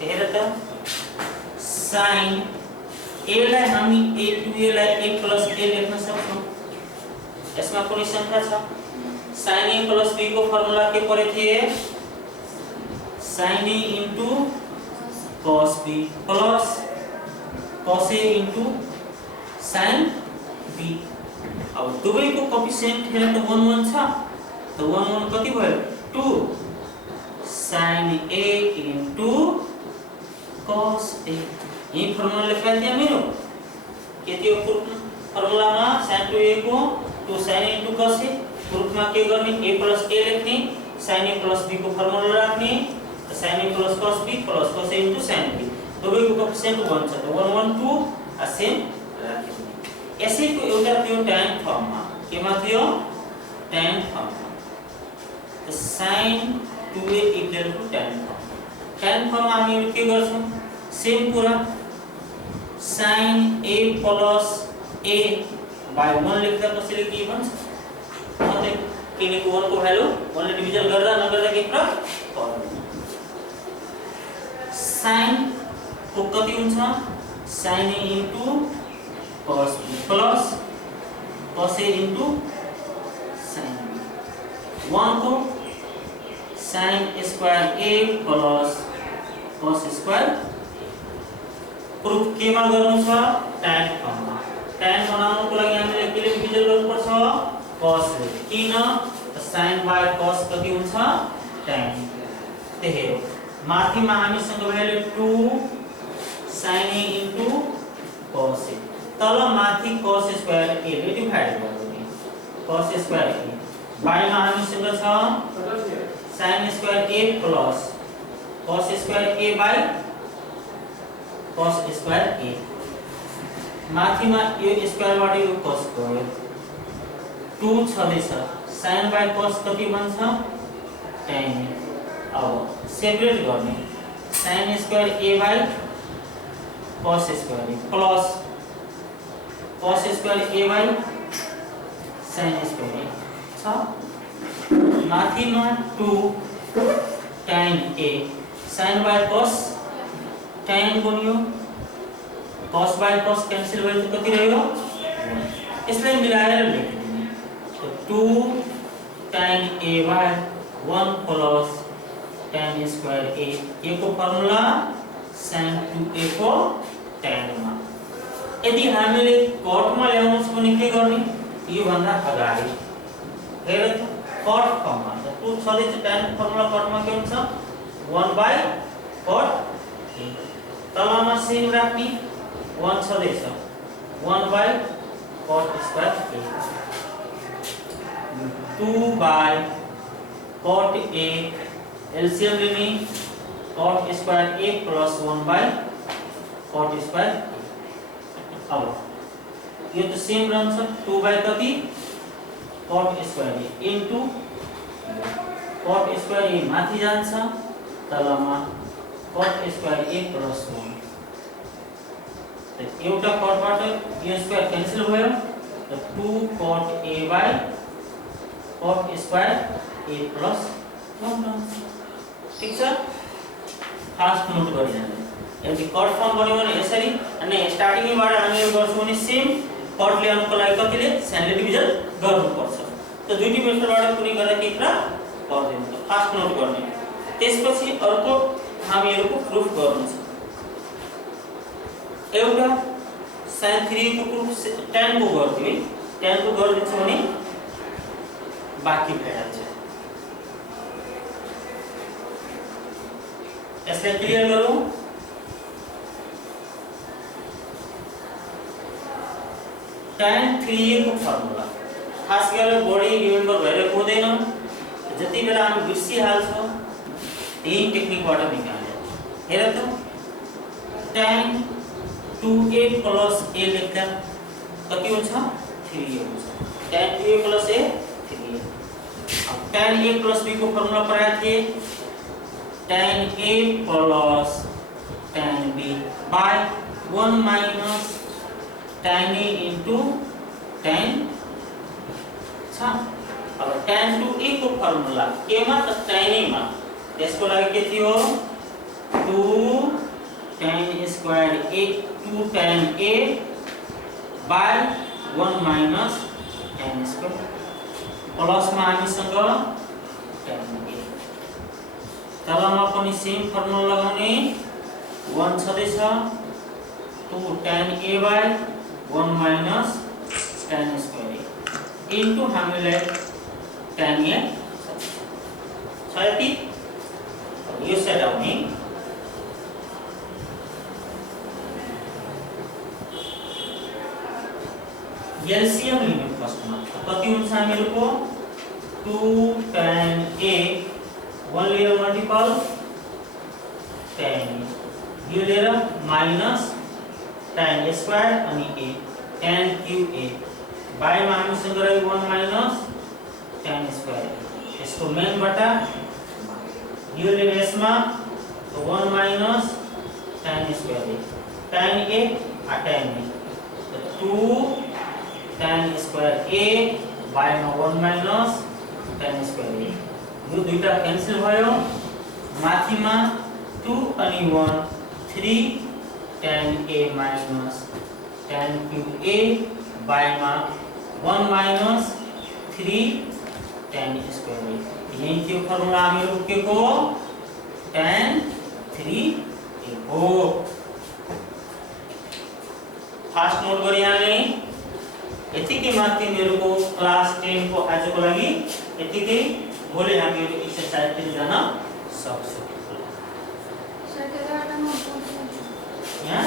हेर त sin a लाई हामी a2a लाई a plus a लेख्न सक्छौं। यसमा कुनै संख्या छ? sin a plus b को फर्मुला के परे थिए? sin a into cos b plus cos a into sin b। अब दुवैको कोएफिसिएन्ट हेर त 1 1 छ, त 1 1 कति भयो? 2 sin a into cos a। यही फर्मुला लेख्दा थियो मेरो के थियो? फर्मुलामा sin 2a को 2 sin a into cos a, प्रुफमा के गर्ने? a plus a लेख्ने, sin a plus b को फर्मुला राख्ने, sin a plus cos b plus cos a into sin b। दुवैको कोएफिसिएन्ट 1 छ, त 1 1 2 सेम राख्ने। यसैको एउटा थियो tan फर्ममा, केमा थियो? tan फर्ममा। त sin 2a equal to tan form. tan फर्ममा हामी के गर्छौं? सेम कुरा sin a plus a by 1 लेख्दा कसैले के भन्छ? मतलब किनेको 1 को भ्यालु 1 ले डिभिजन गर्दा नगर्दा के फरक पर्दैन। sin को कति हुन्छ? sin a into cos b plus cos a into sin b। 1 को sin square a plus cos square। Proof केमा गर्नु छ? tan फर्ममा। tan बनाउनको लागि हामीले के ले डिभिजन गर्नुपर्छ? cos ले। किन? sin by cos कति हुन्छ? tan। त्यही हो, माथिमा हामीसँग value 2 sin a into cos a, तल माथि cos स्क्वायर a ले डिभाइड गर्नु, cos स्क्वायर a। बाइमा हामीसँग छ sin square a plus cos square a by cos square a। माथिमा यो स्क्वायरबाट यो cos गयो, 2 छँदैछ, sin by cos कति बन्छ? tan। अब सेपरेट गर्ने, sin square a by cos square a plus cos square a by sin square a छ। माथिमा 2 tan a, sin by cos tan बन्यो, cos by cos क्यान्सल भयो, कति रह्यो? 1। यसलाई मिलाएर लेख्दिने, तो 2 tan a by 1 plus tan square a। ये को फर्मुला sin 2a को tan मा। यदि हामीले कटमा ल्याउनु छ भने के गर्ने? यो भन्दा अगाडि हेर त कट फर्ममा त 2 छँदैछ, tan फर्मुला कटमा के हुन्छ? 1 by cot a। Talma same राख्ने, 1 छँदैछ, 1 by cot square a। 2 by cot a LCM लेने, cot square a plus 1 by cot square a। अब यो तो सेम रहन्छ, 2 by कति? cot square a into cot square a माथि जान्छ, तलमा cot स्क्वायर a plus 1। त एउटा कटबाट यो स्क्वायर क्यान्सल भयो, त 2 cot a by cot square a plus 1 रहन्छ। ठीक छ, फास्ट नोट गरिहाल्नु। यदि कट फर्म बन्यो भने यसरी, अनि स्टार्टिङबाट हामीले गर्छौं भने सेम कट ल्याउनको लागि कतिले sin ले डिभिजन गर्नुपर्छ। त दुईटी मेथडबाट कुनै गर्दा के कुरा पर्दैन, त फास्ट नोट गर्ने। त्यसपछि अर्को हामीहरुको प्रुफ गर्नु छ। एउटा sin 3 को प्रुफ tan को गर्दियो है, tan को गर्दिन्छ भने बाँकी भेटाइन्छ। यसलाई क्लियर गरौँ। tan 3a को फर्मुला खास गरेर बढी रिमेम्बर भइरहेको हुँदैन, जति बेला हामी बिर्सिहाल्छौँ त्यही टेक्निकबाट निकाल्ने। हेर त tan 2a plus a लेख्दा कति हुन्छ? 3a हुन्छ। tan 2a plus a 3a। अब tan a plus b को फर्मुला पढाएको थिए, tan a plus tan b by 1 minus tan a into tan छ। अब tan 2a को फर्मुला के मा त tan a मा, त्यसको लागि के थियो? 2 tan square a 2 tan a by 1 minus tan square plus मा हामीसँग tan a तलमा पनि सेम फर्मुला लगाउने 1 छँदै छ 2 tan a by 1 minus tan square into हामीलाई tan a छ यति यो सेट आउने एलसीएम लिने प्रश्नमा कति हुन्छ हामीहरुको 2 tan a 1 लिएर मल्टिपल tan यो लिएर माइनस tan स्क्वायर अनि a tan cube a by मा हामीसँग रह्यो 1 माइनस tan स्क्वायर यसको मेन बटा यो लिएर यसमा 1 माइनस tan स्क्वायर tan a tan a 2 tan square a by 1 minus tan square a यो दुईटा क्यान्सल भयो माथिमा 2 अनि 1 3 tan a minus tan cube a by 1 minus 3 tan square a यही त्यो फर्मुला हामीहरु के को tan 3 a हो फास्ट नोट गरिहाल्ने यतिकै माथि मेरो क्लास 10 को आजको लागि यतिकै भोलि हामीहरु एक्सरसाइज तिर जान सक्छौं। सर, यहाँ